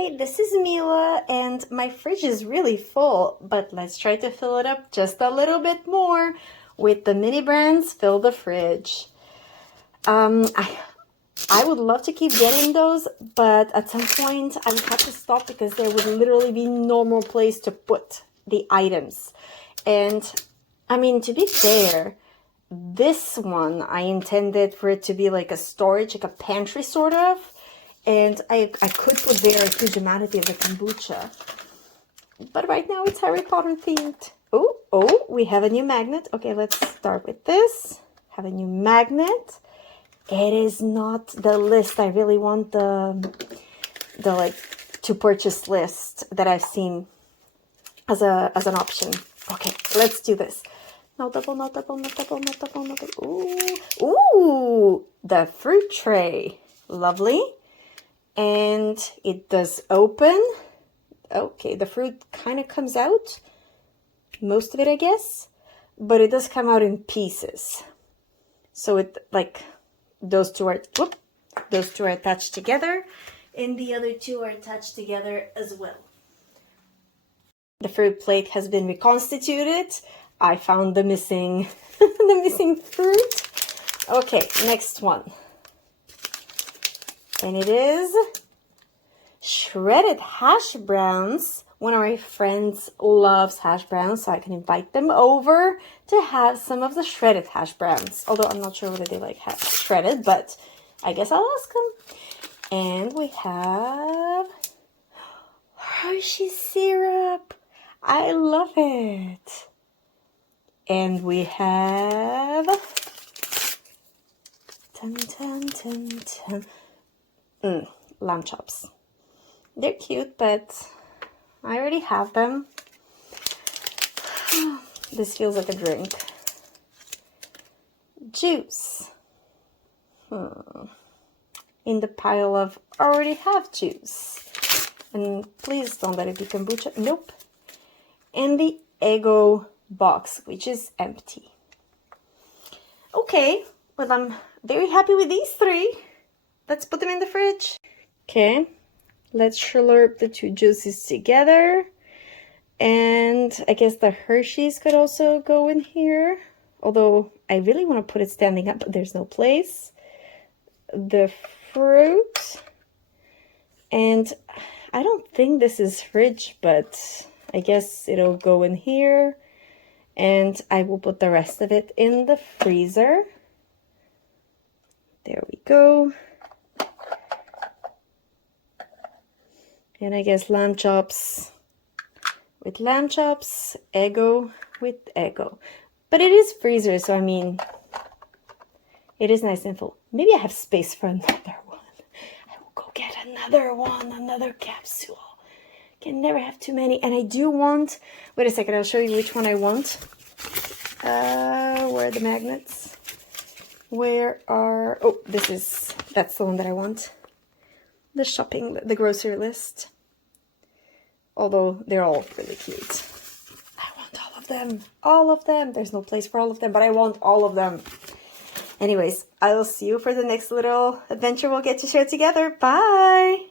Hi, this is Mila, and my fridge is really full, but let's try to fill it up just a little bit more with the mini brands Fill the Fridge. I would love to keep getting those, but at some point I would have to stop because there would literally be no more place to put the items. And I mean, to be fair, this one I intended for it to be like a storage, like a pantry sort of. And I could put there a huge amount of the kombucha. But right now it's Harry Potter themed. Oh, we have a new magnet. Okay, let's start with this. Have a new magnet. It is not the list. I really want the like to purchase list that I've seen as an option. Okay, let's do this. No double, no double, no double, no double, no double. Ooh, the fruit tray. Lovely. And it does open. Okay, the fruit kind of comes out. Most of it, I guess. But it does come out in pieces. So it, like, those two are attached together. And the other two are attached together as well. The fruit plate has been reconstituted. I found the missing, the missing fruit. Okay, next one. And it is shredded hash browns. One of my friends loves hash browns, so I can invite them over to have some of the shredded hash browns. Although I'm not sure whether they like shredded, but I guess I'll ask them. And we have Hershey syrup. I love it. And we have lamb chops. They're cute, but I already have them. This feels like a drink. Juice. In the pile of already have juice. And please don't let it be kombucha. Nope. And the Eggo box, which is empty. Okay, well, I'm very happy with these three. Let's put them in the fridge. Okay, let's slurp the two juices together. And I guess the Hershey's could also go in here. Although I really want to put it standing up, but there's no place. The fruit. And I don't think this is fridge, but I guess it'll go in here. And I will put the rest of it in the freezer. There we go. And I guess lamb chops with lamb chops, Eggo with Eggo. But it is freezer, so I mean, it is nice and full. Maybe I have space for another one. I will go get another one, another capsule. Can never have too many. And I do want, wait a second, I'll show you which one I want. Where are the magnets? Where are, oh, that's the one that I want. The grocery list. Although they're all really cute. I want all of them. All of them. There's no place for all of them, but I want all of them. Anyways, I will see you for the next little adventure we'll get to share together. Bye!